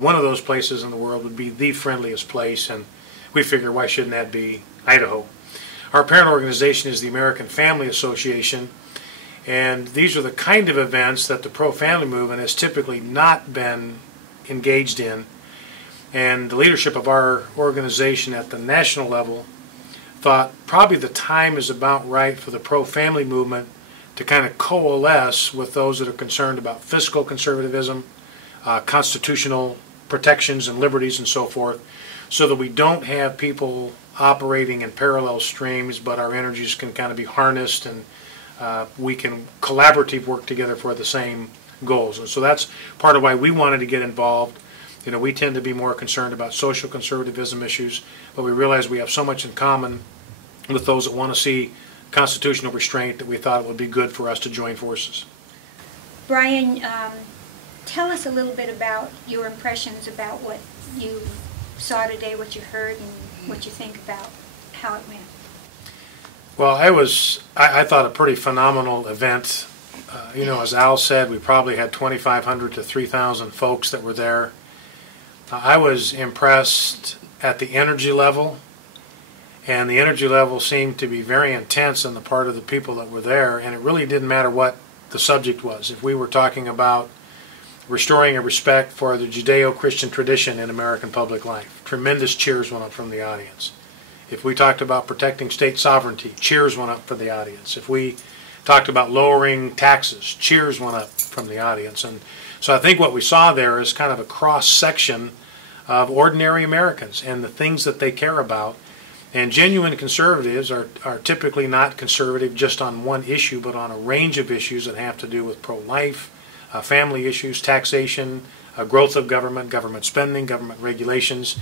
One of those places in the world would be the friendliest place, and we figure why shouldn't that be Idaho? Our parent organization is the American Family Association, and these are the kind of events that the pro-family movement has typically not been engaged in. And the leadership of our organization at the national level thought probably the time is about right for the pro-family movement to kind of coalesce with those that are concerned about fiscal conservatism, constitutional protections and liberties and so forth, so that we don't have people operating in parallel streams, but our energies can kind of be harnessed and we can collaboratively work together for the same goals. And so that's part of why we wanted to get involved. You know, we tend to be more concerned about social conservatism issues, but we realize we have so much in common with those that want to see constitutional restraint that we thought it would be good for us to join forces. Brian, tell us a little bit about your impressions about what you saw today, what you heard, and what you think about how it went. Well, I thought a pretty phenomenal event. You know, as Al said, we probably had 2,500 to 3,000 folks that were there. I was impressed at the energy level, and the energy level seemed to be very intense on the part of the people that were there, and it really didn't matter what the subject was. If we were talking about restoring a respect for the Judeo-Christian tradition in American public life, tremendous cheers went up from the audience. If we talked about protecting state sovereignty, cheers went up from the audience. If we talked about lowering taxes, cheers went up from the audience. And so I think what we saw there is kind of a cross-section of ordinary Americans and the things that they care about. And genuine conservatives are typically not conservative just on one issue, but on a range of issues that have to do with pro-life, family issues, taxation, growth of government, government spending, government regulations.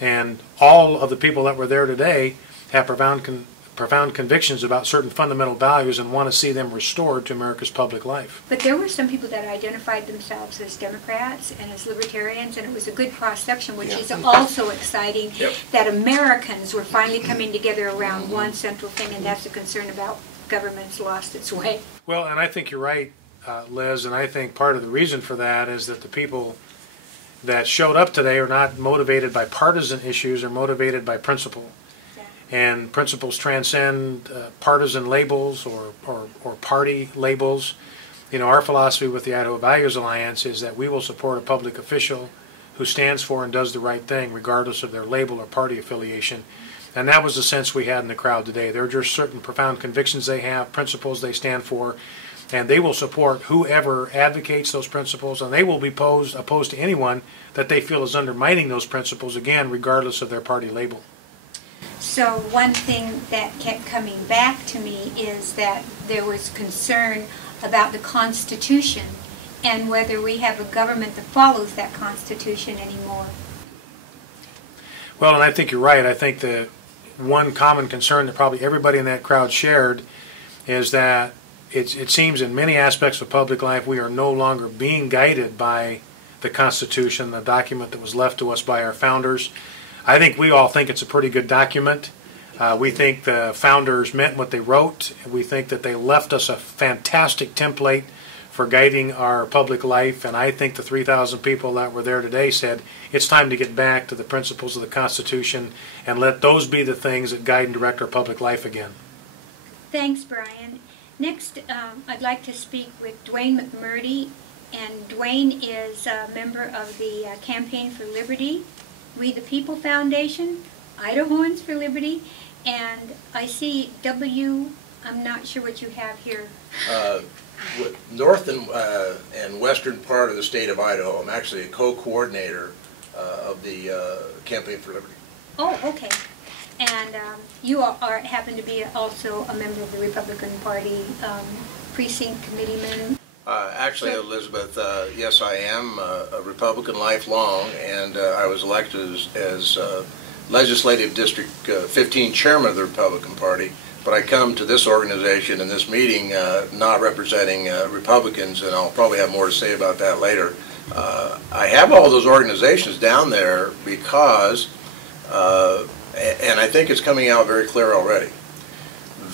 And all of the people that were there today have profound convictions about certain fundamental values and want to see them restored to America's public life. But there were some people that identified themselves as Democrats and as Libertarians, and it was a good cross-section, which is also exciting, that Americans were finally coming together around one central thing, and that's the concern about government's lost its way. Well, and I think you're right, Liz, and I think part of the reason for that is that the people that showed up today are not motivated by partisan issues, they're motivated by principle. And principles transcend partisan labels or party labels. You know, our philosophy with the Idaho Values Alliance is that we will support a public official who stands for and does the right thing regardless of their label or party affiliation. And that was the sense we had in the crowd today. There are just certain profound convictions they have, principles they stand for, and they will support whoever advocates those principles, and they will be opposed to anyone that they feel is undermining those principles, again, regardless of their party label. So one thing that kept coming back to me is that there was concern about the Constitution and whether we have a government that follows that Constitution anymore. Well, and I think you're right. I think the one common concern that probably everybody in that crowd shared is that it seems in many aspects of public life we are no longer being guided by the Constitution, the document that was left to us by our founders. I think we all think it's a pretty good document. We think the founders meant what they wrote. We think that they left us a fantastic template for guiding our public life, and I think the 3,000 people that were there today said it's time to get back to the principles of the Constitution and let those be the things that guide and direct our public life again. Thanks, Brian. Next, I'd like to speak with Dwayne McMurdy, and Dwayne is a member of the Campaign for Liberty, We the People Foundation, Idahoans for Liberty, and I see I'm not sure what you have here. North and western part of the state of Idaho. I'm actually a co-coordinator of the Campaign for Liberty. Oh, okay. And you happen to be also a member of the Republican Party precinct committeeman. Actually, Elizabeth, yes, I am a Republican lifelong, and I was elected as Legislative District 15 Chairman of the Republican Party. But I come to this organization and this meeting not representing Republicans, and I'll probably have more to say about that later. I have all those organizations down there because, and I think it's coming out very clear already,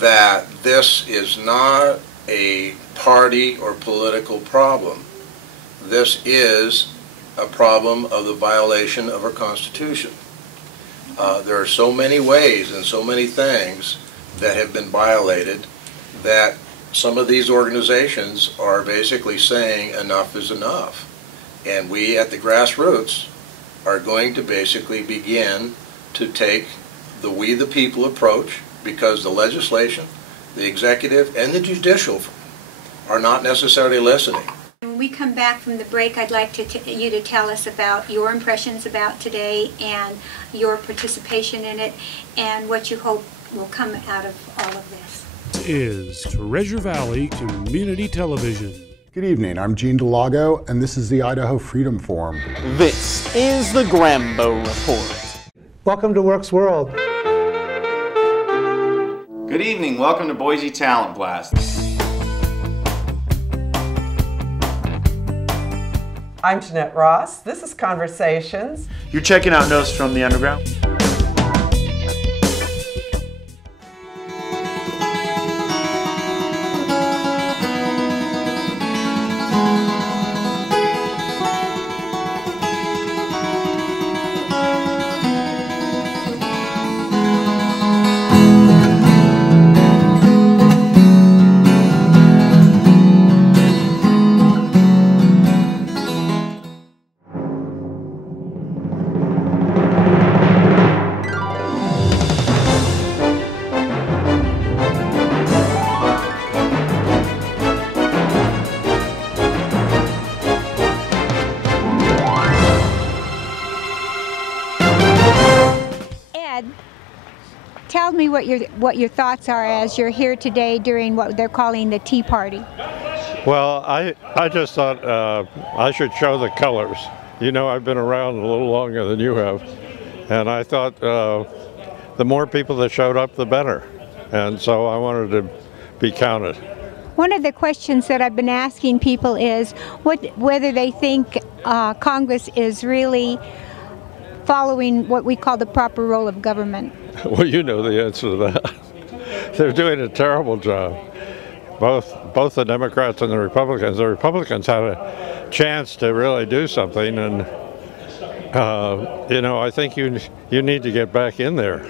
that this is not a party or political problem. This is a problem of the violation of our Constitution. There are so many ways and so many things that have been violated that some of these organizations are basically saying enough is enough. And we at the grassroots are going to basically begin to take the we the people approach, because the legislation, the executive, and the judicial are not necessarily listening. When we come back from the break, I'd like you to tell us about your impressions about today and your participation in it and what you hope will come out of all of this. This is Treasure Valley Community Television. Good evening, I'm Gene Delago, and this is the Idaho Freedom Forum. This is the Grambo Report. Welcome to Works World. Good evening, welcome to Boise Talent Blast. I'm Jeanette Ross. This is Conversations. You're checking out Notes from the Underground. Tell me what your thoughts are as you're here today during what they're calling the Tea Party. Well, I just thought I should show the colors. You know, I've been around a little longer than you have, and I thought the more people that showed up, the better. And so I wanted to be counted. One of the questions that I've been asking people is whether they think Congress is really following what we call the proper role of government. Well, you know the answer to that. They're doing a terrible job. Both the Democrats and the Republicans. The Republicans had a chance to really do something, and you know, I think you need to get back in there.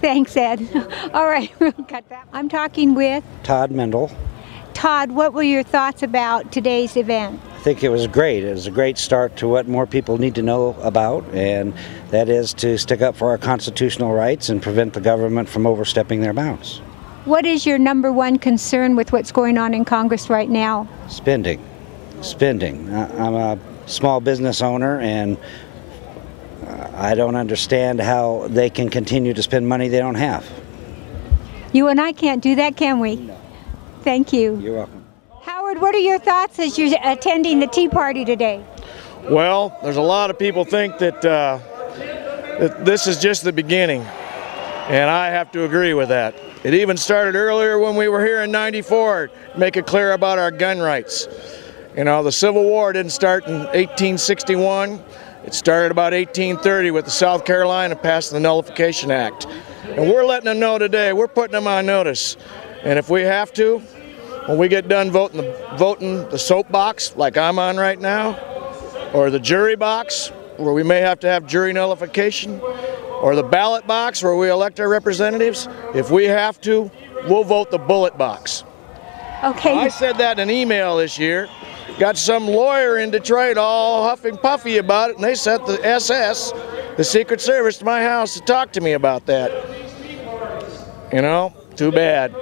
Thanks, Ed. All right, we'll cut that. I'm talking with Todd Mendel. Todd, what were your thoughts about today's event? I think it was great. It was a great start to what more people need to know about, and that is to stick up for our constitutional rights and prevent the government from overstepping their bounds. What is your number one concern with what's going on in Congress right now? Spending. I'm a small business owner, and I don't understand how they can continue to spend money they don't have. You and I can't do that, can we? No. Thank you. You're welcome. Howard, what are your thoughts as you're attending the Tea Party today? Well, there's a lot of people think that, that this is just the beginning, and I have to agree with that. It even started earlier when we were here in '94, to make it clear about our gun rights. You know, the Civil War didn't start in 1861. It started about 1830 with the South Carolina passing the Nullification Act. And we're letting them know today, we're putting them on notice. And if we have to, when we get done voting the soapbox like I'm on right now, or the jury box where we may have to have jury nullification, or the ballot box where we elect our representatives, if we have to, we'll vote the bullet box. Okay. I said that in an email this year. Got some lawyer in Detroit all huffing puffy about it, and they sent the SS, the Secret Service, to my house to talk to me about that. You know, too bad.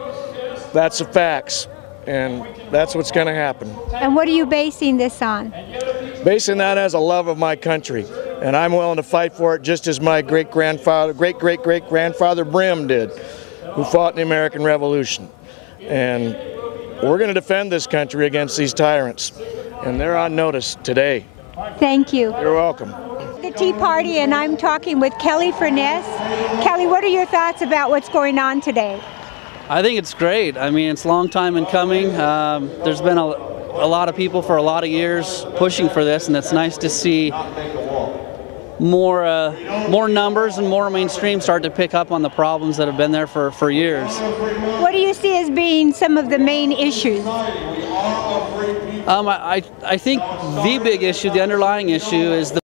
That's the facts, and that's what's going to happen. And what are you basing this on? Basing that as a love of my country, and I'm willing to fight for it just as my great-great-great-grandfather Brim did, who fought in the American Revolution. And we're going to defend this country against these tyrants, and they're on notice today. Thank you. You're welcome. The Tea Party, and I'm talking with Kelly Furness. Kelly, what are your thoughts about what's going on today? I think it's great. I mean, it's a long time in coming. There's been a lot of people for a lot of years pushing for this, and it's nice to see more numbers and more mainstream start to pick up on the problems that have been there for years. What do you see as being some of the main issues? I think the big issue, the underlying issue, is the